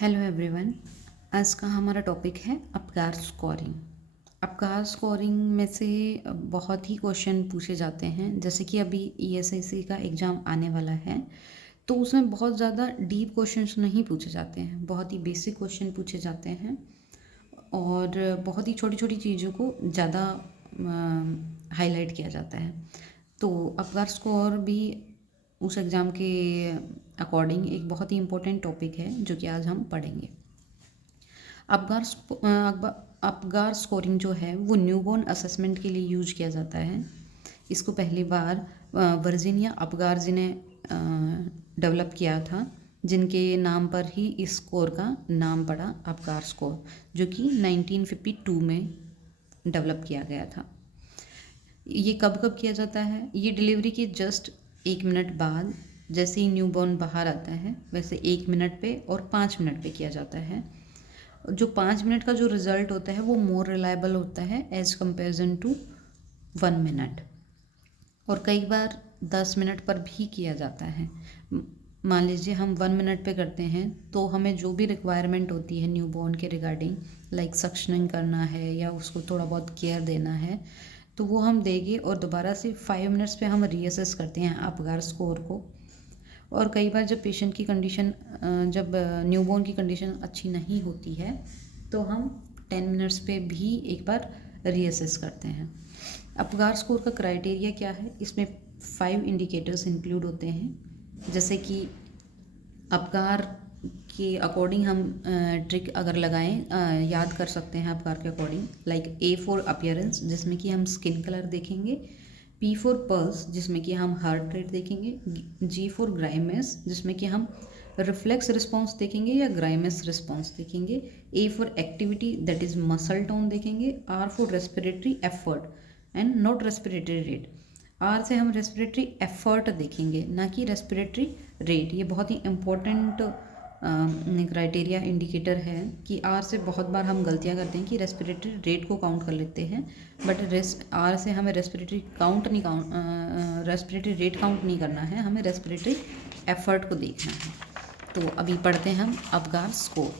Hello everyone. आज का हमारा टॉपिक है अपगार स्कोरिंग। अपगार स्कोरिंग में से बहुत ही क्वेश्चन पूछे जाते हैं। जैसे कि अभी ईएसआईसी का एग्ज़ाम आने वाला है, तो उसमें बहुत ज़्यादा डीप क्वेश्चंस नहीं पूछे जाते हैं, बहुत ही बेसिक क्वेश्चन पूछे जाते हैं और बहुत ही छोटी छोटी चीज़ों को ज़्यादा हाईलाइट किया जाता है। तो अपगार स्कोर भी उस एग्ज़ाम के अकॉर्डिंग एक बहुत ही इम्पोर्टेंट टॉपिक है जो कि आज हम पढ़ेंगे। अपगार स्कोरिंग जो है वो न्यूबॉर्न असेसमेंट के लिए यूज किया जाता है। इसको पहली बार वर्जीनिया अपगार जी ने डेवलप किया था, जिनके नाम पर ही इस स्कोर का नाम पड़ा अपगार स्कोर, जो कि 1952 में डेवलप किया गया था। ये कब कब किया जाता है? ये डिलीवरी के जस्ट 1 मिनट बाद, जैसे ही न्यूबॉर्न बाहर आता है वैसे 1 मिनट पे और 5 मिनट पे किया जाता है। जो 5 मिनट का जो रिज़ल्ट होता है वो मोर रिलायबल होता है एज कंपेरिजन टू 1 मिनट, और कई बार 10 मिनट पर भी किया जाता है। मान लीजिए हम 1 मिनट पे करते हैं तो हमें जो भी रिक्वायरमेंट होती है न्यूबॉर्न के रिगार्डिंग, लाइक सक्शनिंग करना है या उसको थोड़ा बहुत केयर देना है, तो वो हम देंगे और दोबारा से 5 मिनट्स पे हम रीअसेस करते हैं अपगार स्कोर को। और कई बार जब पेशेंट की कंडीशन, जब न्यूबॉर्न की कंडीशन अच्छी नहीं होती है, तो हम 10 मिनट्स पे भी एक बार रीअसेस करते हैं। अपगार स्कोर का क्राइटेरिया क्या है? इसमें 5 इंडिकेटर्स इंक्लूड होते हैं। जैसे कि अपगार के अकॉर्डिंग हम ट्रिक अगर लगाएं, याद कर सकते हैं अपगार के according, like A for appearance, जिसमें कि हम स्किन कलर देखेंगे, P फॉर पल्स, जिसमें कि हम हार्ट रेट देखेंगे, G फॉर ग्राइमेस, जिसमें कि हम रिफ्लेक्स रिस्पॉन्स देखेंगे या ग्राइमेस रिस्पॉन्स देखेंगे, A for activity that is muscle tone देखेंगे, R for respiratory effort and not respiratory rate. R से हम रेस्पिरेटरी एफर्ट देखेंगे, ना कि रेस्पिरेटरी रेट। ये बहुत ही इम्पोर्टेंट क्राइटेरिया इंडिकेटर है कि आर से बहुत बार हम गलतियां करते हैं कि रेस्पिरेटरी रेट को काउंट कर लेते हैं, बट आर से हमें रेस्पिरेटरी रेट काउंट नहीं करना है, हमें रेस्पिरेटरी एफर्ट को देखना है। तो अभी पढ़ते हैं हम अपगार स्कोर।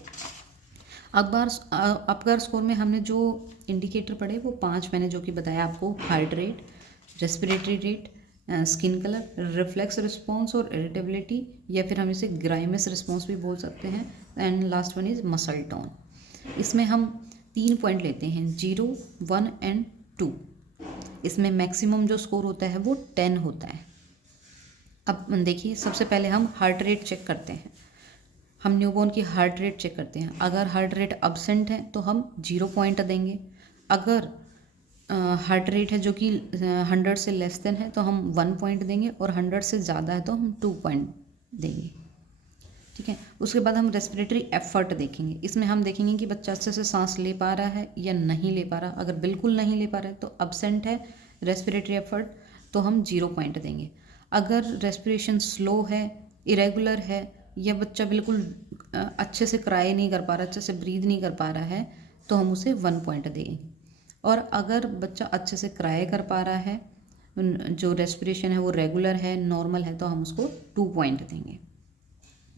अपगार स्कोर में हमने जो इंडिकेटर पढ़े वो 5 मैंने जो कि बताया आपको: heart rate, respiratory rate, skin colour, reflex response और इरिटेबिलिटी, या फिर हम इसे ग्राइमस रिस्पॉन्स भी बोल सकते हैं, and last one is muscle tone. इसमें हम 3 पॉइंट लेते हैं, 0, 1 एंड 2। इसमें मैक्सिमम जो स्कोर होता है वो 10 होता है। अब देखिए, सबसे पहले हम हार्ट रेट चेक करते हैं। हम न्यूबॉर्न की हार्ट रेट चेक करते हैं। अगर हार्ट रेट अब्सेंट है तो हम 0 पॉइंट देंगे। अगर हार्ट रेट है जो कि 100 से लेस देन है तो हम 1 पॉइंट देंगे, और 100 से ज़्यादा है तो हम 2 पॉइंट देंगे। ठीक है। उसके बाद हम रेस्पिरेटरी एफर्ट देखेंगे। इसमें हम देखेंगे कि बच्चा अच्छे से सांस ले पा रहा है या नहीं ले पा रहा। अगर बिल्कुल नहीं ले पा रहा है तो अब्सेंट है रेस्पिरेटरी एफर्ट, तो हम 0 पॉइंट देंगे। अगर रेस्पिरेशन स्लो है, इरेगुलर है, या बच्चा बिल्कुल अच्छे से क्राई नहीं कर पा रहा, अच्छे से ब्रीद नहीं कर पा रहा है, तो हम उसे 1 पॉइंट देंगे। और अगर बच्चा अच्छे से क्राई कर पा रहा है, जो रेस्पिरेशन है वो रेगुलर है, नॉर्मल है, तो हम उसको 2 पॉइंट देंगे।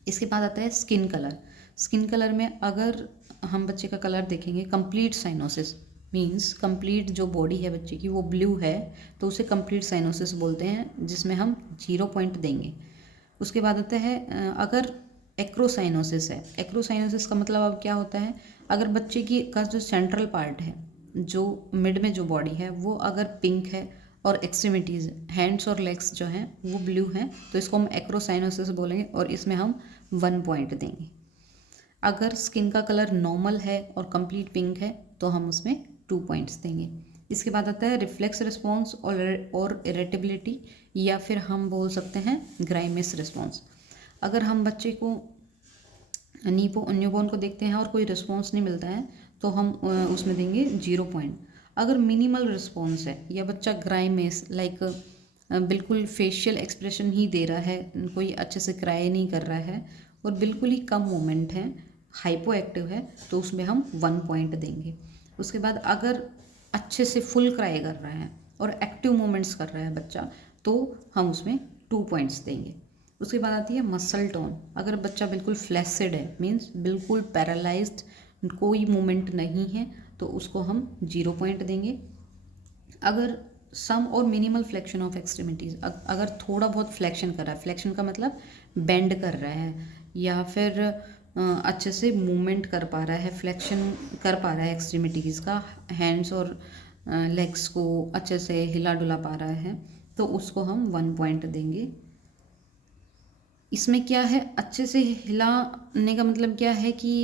इसके बाद आता है स्किन कलर। स्किन कलर में अगर हम बच्चे का कलर देखेंगे, कंप्लीट साइनोसिस मींस कंप्लीट जो बॉडी है बच्चे की वो ब्लू है, तो उसे कंप्लीट साइनोसिस बोलते हैं, जिसमें हम 0 पॉइंट देंगे। उसके बाद आता है अगर एक्रोसाइनोसिस है। एक्रोसाइनोसिस का मतलब अब क्या होता है? अगर बच्चे की का जो सेंट्रल पार्ट है, जो मिड में जो बॉडी है, वो अगर पिंक है और एक्सट्रीमिटीज़, हैंड्स और लेग्स जो हैं वो ब्लू हैं, तो इसको हम एक्रोसाइनोसिस बोलेंगे, और इसमें हम 1 पॉइंट देंगे। अगर स्किन का कलर नॉर्मल है और कंप्लीट पिंक है तो हम उसमें 2 पॉइंट्स देंगे। इसके बाद आता है रिफ्लेक्स रिस्पॉन्स और इरिटेबिलिटी, या फिर हम बोल सकते हैं ग्राइमेस रिस्पॉन्स। अगर हम बच्चे को न्यूबॉर्न को देखते हैं और कोई रिस्पॉन्स नहीं मिलता है तो हम उसमें देंगे 0 पॉइंट। अगर मिनिमल रिस्पॉन्स है या बच्चा ग्राइमेस, लाइक बिल्कुल फेशियल एक्सप्रेशन ही दे रहा है, कोई अच्छे से क्राई नहीं कर रहा है, और बिल्कुल ही कम मोमेंट है, हाइपो एक्टिव है, तो उसमें हम 1 पॉइंट देंगे। उसके बाद अगर अच्छे से फुल क्राई कर रहा है और एक्टिव मोमेंट्स कर रहा है बच्चा, तो हम उसमें 2 पॉइंट्स देंगे। उसके बाद आती है मसल टोन। अगर बच्चा बिल्कुल फ्लैसिड है, मीन्स बिल्कुल पैरालाइज्ड, कोई मूवमेंट नहीं है, तो उसको हम 0 पॉइंट देंगे। अगर सम और मिनिमल फ्लेक्शन ऑफ एक्सट्रीमिटीज़, अगर थोड़ा बहुत फ्लेक्शन कर रहा है, फ्लेक्शन का मतलब बेंड कर रहा है या फिर अच्छे से मूवमेंट कर पा रहा है, फ्लेक्शन कर पा रहा है एक्सट्रीमिटीज़ का, हैंड्स और लेग्स को अच्छे से हिला डुला पा रहा है, तो उसको हम 1 पॉइंट देंगे। इसमें क्या है, अच्छे से हिलाने का मतलब क्या है कि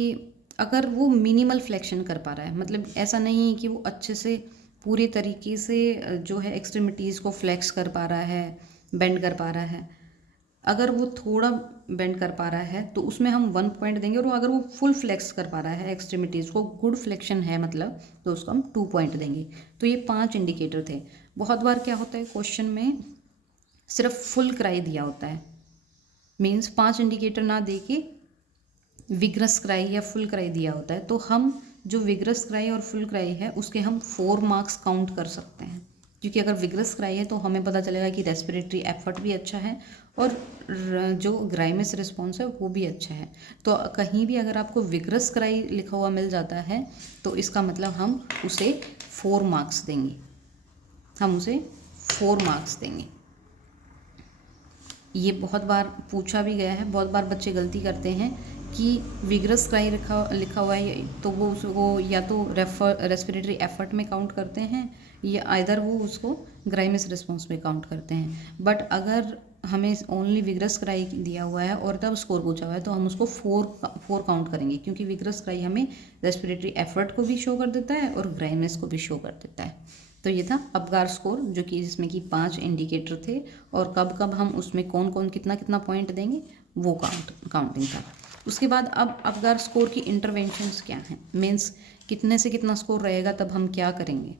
अगर वो मिनिमल फ्लेक्शन कर पा रहा है, मतलब ऐसा नहीं है कि वो अच्छे से पूरी तरीके से जो है एक्सट्रीमिटीज़ को फ्लेक्स कर पा रहा है, बेंड कर पा रहा है। अगर वो थोड़ा बेंड कर पा रहा है तो उसमें हम 1 पॉइंट देंगे, और अगर वो फुल फ्लेक्स कर पा रहा है एक्सट्रीमिटीज़ को, गुड फ्लेक्शन है मतलब, तो उसको हम 2 पॉइंट देंगे। तो ये 5 इंडिकेटर थे। बहुत बार क्या होता है, क्वेश्चन में सिर्फ फुल क्राई दिया होता है, मीन्स 5 इंडिकेटर ना दे के विग्रस क्राई या फुल क्राई दिया होता है, तो हम जो विग्रस क्राई और फुल क्राई है उसके हम 4 मार्क्स काउंट कर सकते हैं। क्योंकि अगर विग्रस क्राई है तो हमें पता चलेगा कि रेस्पिरेटरी एफर्ट भी अच्छा है और जो ग्राइमस रिस्पॉन्स है वो भी अच्छा है। तो कहीं भी अगर आपको विग्रस क्राई लिखा हुआ मिल जाता है तो इसका मतलब हम उसे 4 मार्क्स देंगे, हम उसे 4 मार्क्स देंगे। ये बहुत बार पूछा भी गया है, बहुत बार बच्चे गलती करते हैं कि विग्रस क्राई लिखा हुआ है तो वो उसको या तो रेस्पिरेटरी एफर्ट में काउंट करते हैं या आइदर वो उसको ग्राइमस रिस्पॉन्स में काउंट करते हैं। बट अगर हमें ओनली विग्रस क्राई दिया हुआ है और तब स्कोर पूछा हुआ है तो हम उसको 4 काउंट करेंगे, क्योंकि विग्रस क्राई हमें रेस्पिरेटरी एफर्ट को भी शो कर देता है और ग्राइमस को भी शो कर देता है। तो ये था अपगार स्कोर, जो कि जिसमें कि 5 इंडिकेटर थे और कब कब हम उसमें कौन कौन कितना कितना पॉइंट देंगे वो काउंटिंग था। उसके बाद अब अपगार स्कोर की इंटरवेंशंस क्या हैं, मीन्स कितने से कितना स्कोर रहेगा तब हम क्या करेंगे।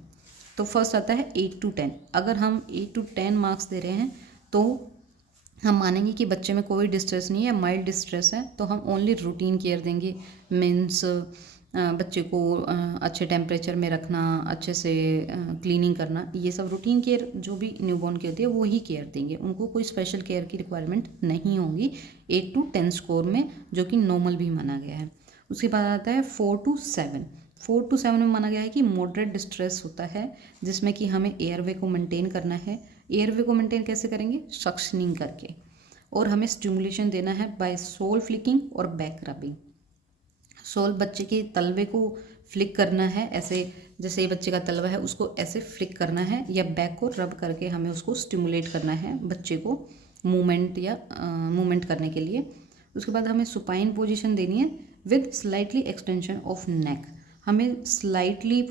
तो फर्स्ट आता है 8 to 10। अगर हम 8 to 10 मार्क्स दे रहे हैं तो हम मानेंगे कि बच्चे में कोई डिस्ट्रेस नहीं है, माइल्ड डिस्ट्रेस है, तो हम ओनली रूटीन केयर देंगे। मीन्स बच्चे को अच्छे टेम्परेचर में रखना, अच्छे से क्लीनिंग करना, ये सब रूटीन केयर जो भी न्यूबॉर्न की होती है वो ही केयर देंगे, उनको कोई स्पेशल केयर की रिक्वायरमेंट नहीं होगी 8 to 10 स्कोर में, जो कि नॉर्मल भी माना गया है। उसके बाद आता है 4 to 7। 4 to 7 में माना गया है कि मॉडरेट डिस्ट्रेस होता है, जिसमें कि हमें एयरवे को मेंटेन करना है। एयरवे को मेंटेन कैसे करेंगे, सक्शनिंग करके, और हमें स्टिमुलेशन देना है बाय सोल फ्लिकिंग और बैक रबिंग। सोल बच्चे के तलवे को फ्लिक करना है, ऐसे जैसे ये बच्चे का तलवा है उसको ऐसे फ्लिक करना है, या बैक को रब करके हमें उसको स्टिमुलेट करना है बच्चे को मूवमेंट करने के लिए। उसके बाद हमें सुपाइन पोजीशन देनी है with slightly extension of neck. हमें स्लाइटली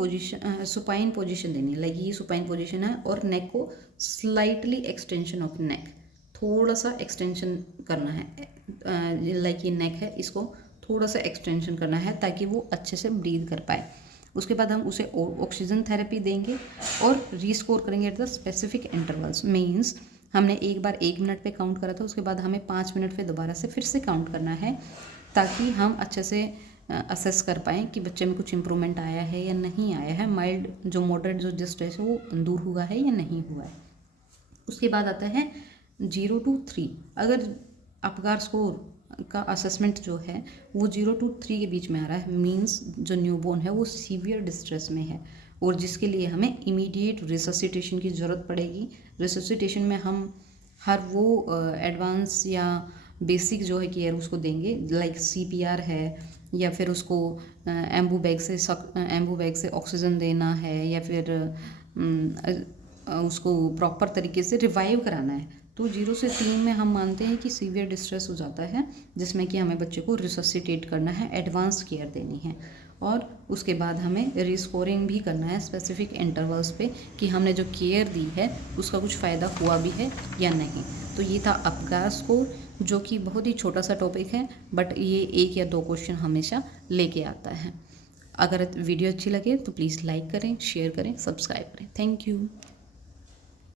सुपाइन पोजीशन देनी है, लाइक ये सुपाइन पोजीशन है और नेक को स्लाइटली एक्सटेंशन ऑफ नेक, थोड़ा सा एक्सटेंशन करना है, लाइक ये नेक है इसको थोड़ा सा एक्सटेंशन करना है ताकि वो अच्छे से ब्रीथ कर पाए। उसके बाद हम उसे ऑक्सीजन थेरेपी देंगे और रीस्कोर करेंगे at the specific intervals. Means हमने एक बार 1 मिनट पे काउंट करा था, उसके बाद हमें 5 मिनट पे दोबारा से फिर से काउंट करना है, ताकि हम अच्छे से असेस कर पाएँ कि बच्चे में कुछ इंप्रूवमेंट आया है या नहीं आया है, माइल्ड जो मॉडरेट जो डिस्ट्रेस है वो दूर हुआ है या नहीं हुआ है। उसके बाद आता है 0 to 3। अगर अपगार स्कोर का असेसमेंट जो है वो 0 to 3 के बीच में आ रहा है, मीन्स जो न्यूबॉर्न है वो सीवियर डिस्ट्रेस में है और जिसके लिए हमें इमीडिएट रिससिटेशन की ज़रूरत पड़ेगी। रिससिटेशन में हम हर वो एडवांस या बेसिक जो है केयर उसको देंगे, लाइक CPR है, या फिर उसको एम्बू बैग से ऑक्सीजन देना है, या फिर उसको प्रॉपर तरीके से रिवाइव कराना है। तो 0 से 3 में हम मानते हैं कि सीवियर डिस्ट्रेस हो जाता है, जिसमें कि हमें बच्चे को रिससिटेट करना है, एडवांस केयर देनी है, और उसके बाद हमें रिस्कोरिंग भी करना है स्पेसिफिक इंटरवल्स पे कि हमने जो केयर दी है उसका कुछ फ़ायदा हुआ भी है या नहीं। तो ये था अपगार स्कोर, जो कि बहुत ही छोटा सा टॉपिक है, बट ये 1 या 2 क्वेश्चन हमेशा लेके आता है। अगर वीडियो अच्छी लगे तो प्लीज़ लाइक करें, शेयर करें, सब्सक्राइब करें। Thank you.